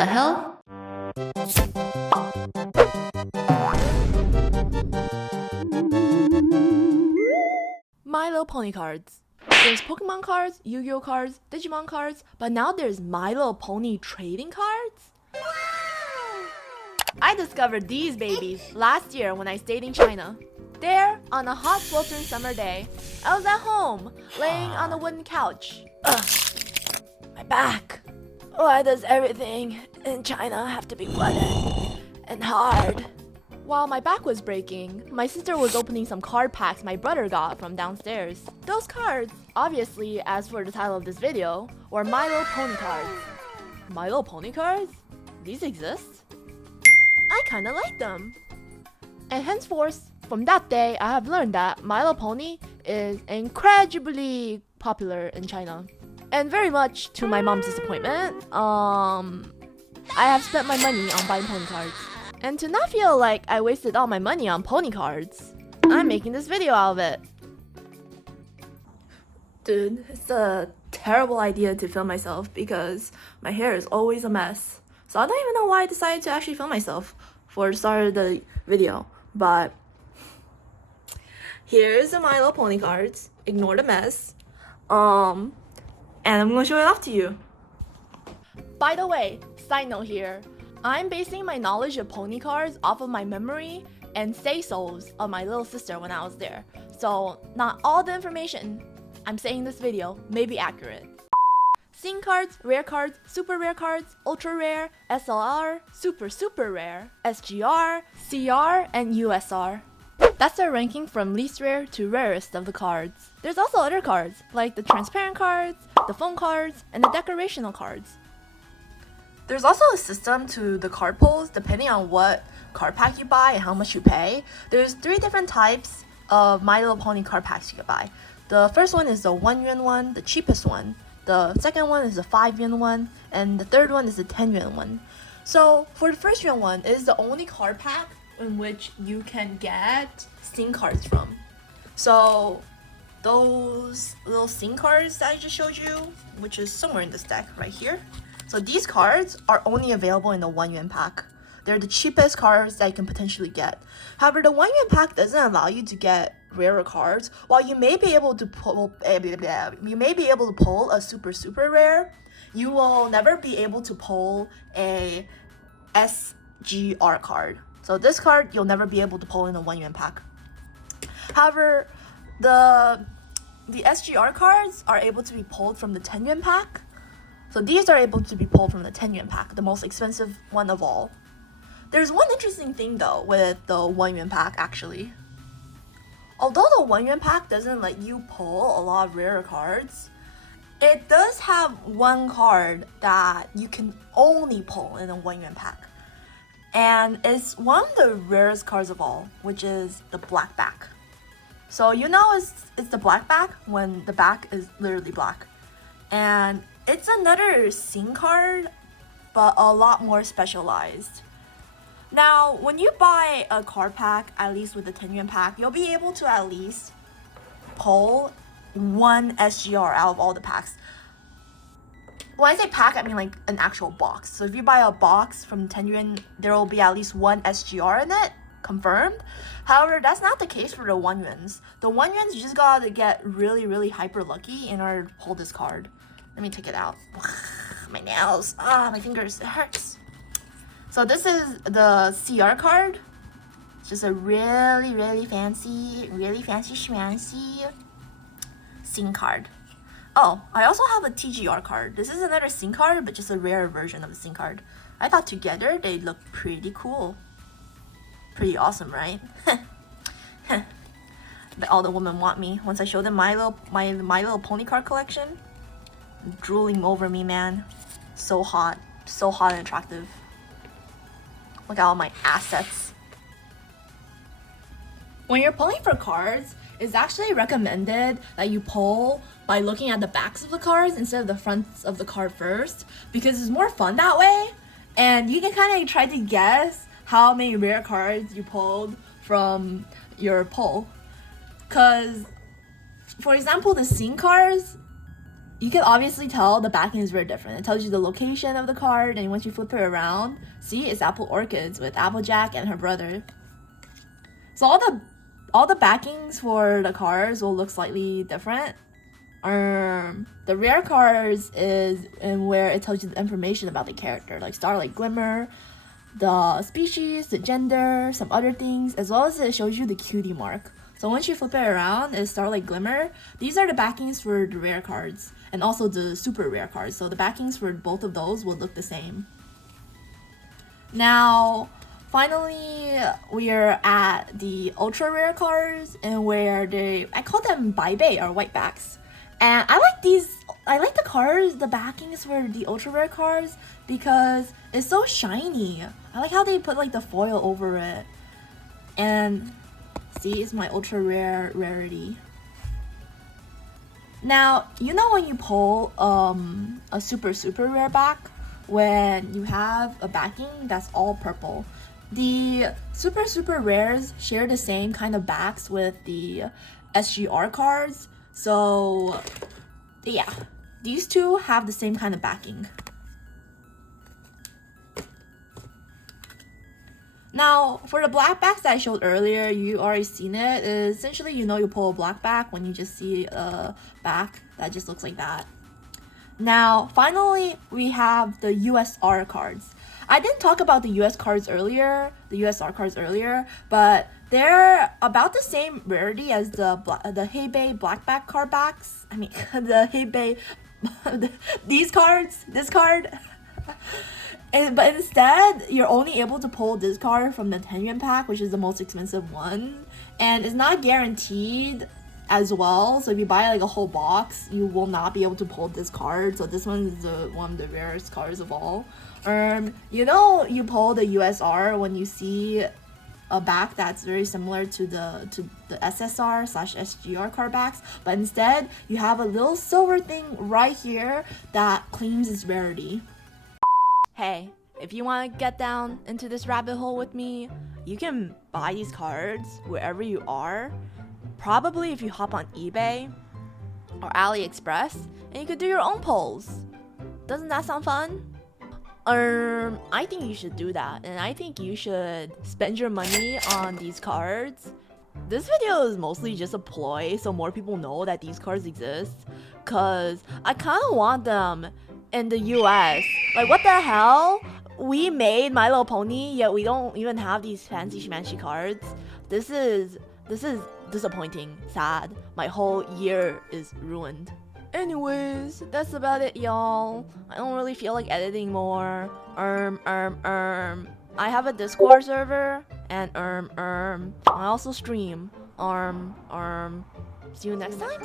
the hell? My Little Pony cards. There's Pokemon cards, Yu-Gi-Oh cards, Digimon cards, but now there's My Little Pony trading cards? I discovered these babies last year when I stayed in China. There, on a hot sweltering summer day, I was at home, laying on a wooden couch. Ugh, my back. Why does everything in China have to be wooden and hard? While my back was breaking, my sister was opening some card packs my brother got from downstairs. Those cards, obviously, as for the title of this video, were My Little Pony cards. My Little Pony cards? These exist? I kinda like them. And henceforth, from that day, I have learned that My Little Pony is incredibly popular in China. And very much to my mom's disappointment, I have spent my money on buying pony cards. And to not feel like I wasted all my money on pony cards, I'm making this video out of it. Dude, it's a terrible idea to film myself because my hair is always a mess. So I don't even know why I decided to actually film myself for the start of the video. But here's the My Little Pony cards. Ignore the mess. And I'm gonna show it off to you. By the way, side note here. I'm basing my knowledge of pony cards off of my memory and say-sos of my little sister when I was there. So not all the information I'm saying in this video may be accurate. Scene cards, rare cards, super rare cards, ultra rare, SLR, super rare, SGR, CR, and USR. That's their ranking from least rare to rarest of the cards. There's also other cards, like the transparent cards, the phone cards, and the decorational cards. There's also a system to the card pulls depending on what card pack you buy and how much you pay. There's 3 different types of My Little Pony card packs you can buy. The first one is the 1 yuan one, the cheapest one. The second one is the 5 yuan one, and the third one is the 10 yuan one. So for the first yuan one, it is the only card pack in which you can get scene cards from. So those little scene cards that I just showed you, which is somewhere in this deck right here. So these cards are only available in the 1 yuan pack. They're the cheapest cards that you can potentially get. However, the 1 yuan pack doesn't allow you to get rarer cards. While you may be able to pull a super rare, you will never be able to pull a SGR card. So this card you'll never be able to pull in the 1 yuan pack. However, the SGR cards are able to be pulled from the 10 yuan pack. So these are able to be pulled from the 10 yuan pack, the most expensive one of all. There's one interesting thing though with the 1 yuan pack actually. Although the 1 yuan pack doesn't let you pull a lot of rarer cards, it does have one card that you can only pull in a 1 yuan pack. And it's one of the rarest cards of all, which is the black back. So you know it's the black back when the back is literally black. And it's another scene card, but a lot more specialized. Now, when you buy a card pack, at least with the 10 yuan pack, you'll be able to at least pull one SGR out of all the packs. When I say pack, I mean like an actual box. So if you buy a box from 10 yuan, there will be at least one SGR in it, confirmed. However, that's not the case for the 1 yuans. The 1 yuans, you just gotta get really hyper lucky in order to pull this card. Let me take it out. My nails. My fingers. It hurts. So this is the CR card. It's just a really fancy schmancy scene card. Oh, I also have a TGR card. This is another scene card, but just a rare version of the scene card. I thought together they look pretty cool. Pretty awesome, right? But all the women want me. Once I show them my little pony card collection, drooling over me, man. So hot and attractive. Look at all my assets. When you're pulling for cards, it's actually recommended that you pull by looking at the backs of the cards instead of the fronts of the card first, because it's more fun that way, and you can kind of try to guess how many rare cards you pulled from your pull. Because, for example, the scene cards, you can obviously tell the backing is very different. It tells you the location of the card, and once you flip it around, see, it's Apple Orchids with Applejack and her brother. So all the backings for the cards will look slightly different. The rare cards is in where it tells you the information about the character, like Starlight Glimmer, the species, the gender, some other things, as well as it shows you the cutie mark. So once you flip it around, it's Starlight Glimmer. These are the backings for the rare cards and also the super rare cards. So the backings for both of those will look the same. Now, finally, we are at the ultra rare cards, and where I call them Baibai or white backs. And I like the cards, the backings for the ultra rare cards because it's so shiny. I like how they put like the foil over it. And see, it's my ultra rare rarity. Now, you know when you pull a super rare back, when you have a backing that's all purple. The super rares share the same kind of backs with the SGR cards. So yeah, these two have the same kind of backing. Now, for the black backs that I showed earlier, you already seen it. Essentially, you know you pull a black back when you just see a back that just looks like that. Now, finally, we have the USR cards. I didn't talk about the US cards earlier, the USR cards earlier, but they're about the same rarity as the Heibei blackback card backs. I mean, the Heibei, this card. But instead, you're only able to pull this card from the 10 yuan pack, which is the most expensive one. And it's not guaranteed as well. So if you buy like a whole box, you will not be able to pull this card. So this one is one of the rarest cards of all. You know, you pull the USR when you see a back that's very similar to the SSR/SGR card backs, but instead you have a little silver thing right here that claims its rarity. Hey, if you want to get down into this rabbit hole with me, you can buy these cards wherever you are. Probably if you hop on eBay or AliExpress, and you could do your own polls. Doesn't that sound fun? I think you should do that, and I think you should spend your money on these cards. This video is mostly just a ploy so more people know that these cards exist, cause I kind of want them in the US. Like, what the hell? We made My Little Pony, yet we don't even have these fancy schmancy cards. This is disappointing, sad. My whole year is ruined. Anyways, that's about it, y'all. I don't really feel like editing more. I have a Discord server, and I also stream. See you next time.